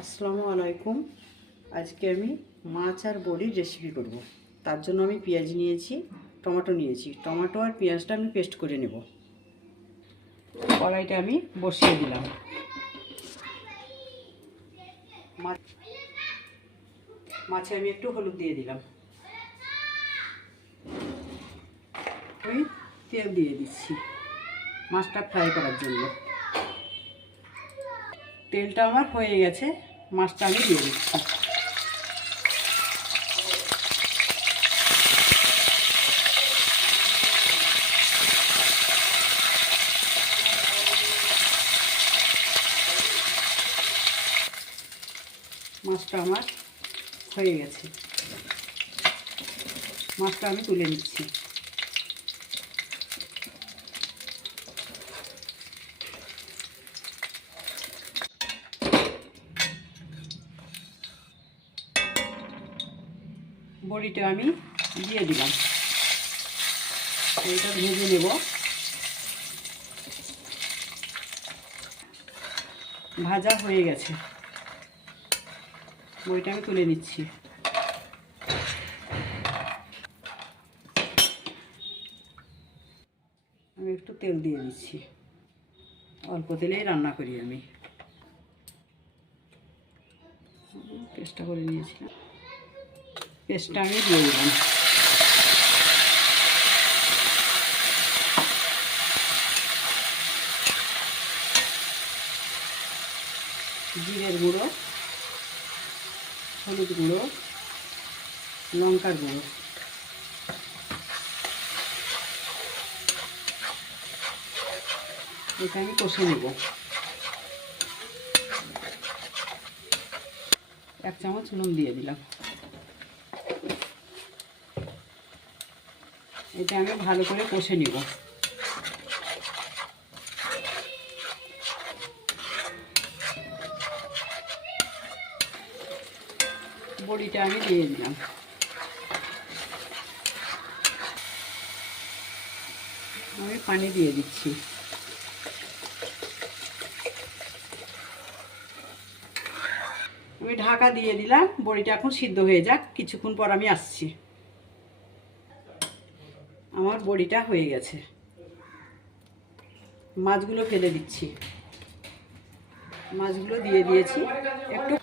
আসসালামু আলাইকুম। আজকে আমি মাছ আর বড়ির রেসিপি করব। তার জন্য আমি পেঁয়াজ নিয়েছি, টমেটো নিয়েছি। টমেটো আর পেঁয়াজটা আমি পেস্ট করে নেব। কড়াইটা আমি বসিয়ে দিলাম। মাছ আমি একটু হলুদ দিয়ে দিলাম। ওই তেল দিয়ে দিচ্ছি মাছটা ফ্রাই করার জন্য। তেলটা আমার হয়ে গেছে। মাছটা আমি দিয়ে দিচ্ছি। মাছটা আমার হয়ে গেছে। মাছটা আমি তুলে নিচ্ছি। বড়িটা আমি দিয়ে দিলাম। এটা ভেজে নেব। ভাজা হয়ে গেছে। বড়িটা আমি তুলে নিচ্ছি। আমি একটু তেল দিয়ে দিচ্ছি। অল্প তেলেই রান্না করি আমি। চেষ্টা করে নিয়েছিলাম। পেস্টটা আমি দিয়ে দিলাম জিরের গুঁড়ো, হলুদ গুঁড়ো, লঙ্কার গুঁড়ো। এটা আমি কষে নেব। এক চামচ নুন দিয়ে দিলাম। এটা আমি ভালো করে কষে নিব। বড়িটা আমি দিয়ে দিলাম। আমি পানি দিয়ে দিচ্ছি। আমি ঢাকা দিয়ে দিলাম, বড়িটা এখন সিদ্ধ হয়ে যাক, কিছুক্ষণ পর আমি আসছি। আমার বড়িটা হয়ে গেছে। মাছগুলো ফেলে দিচ্ছি। মাছগুলো দিয়ে দিয়েছি। একটু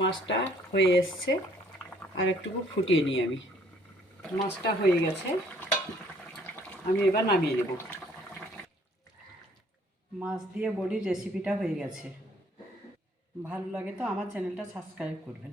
মাছটা হয়ে এসছে, আর একটুকু ফুটিয়ে নিই আমি। মাছটা হয়ে গেছে, আমি এবার নামিয়ে নেব। মাছ দিয়ে বড়ির রেসিপিটা হয়ে গেছে। ভালো লাগে তো আমার চ্যানেলটা সাবস্ক্রাইব করবেন।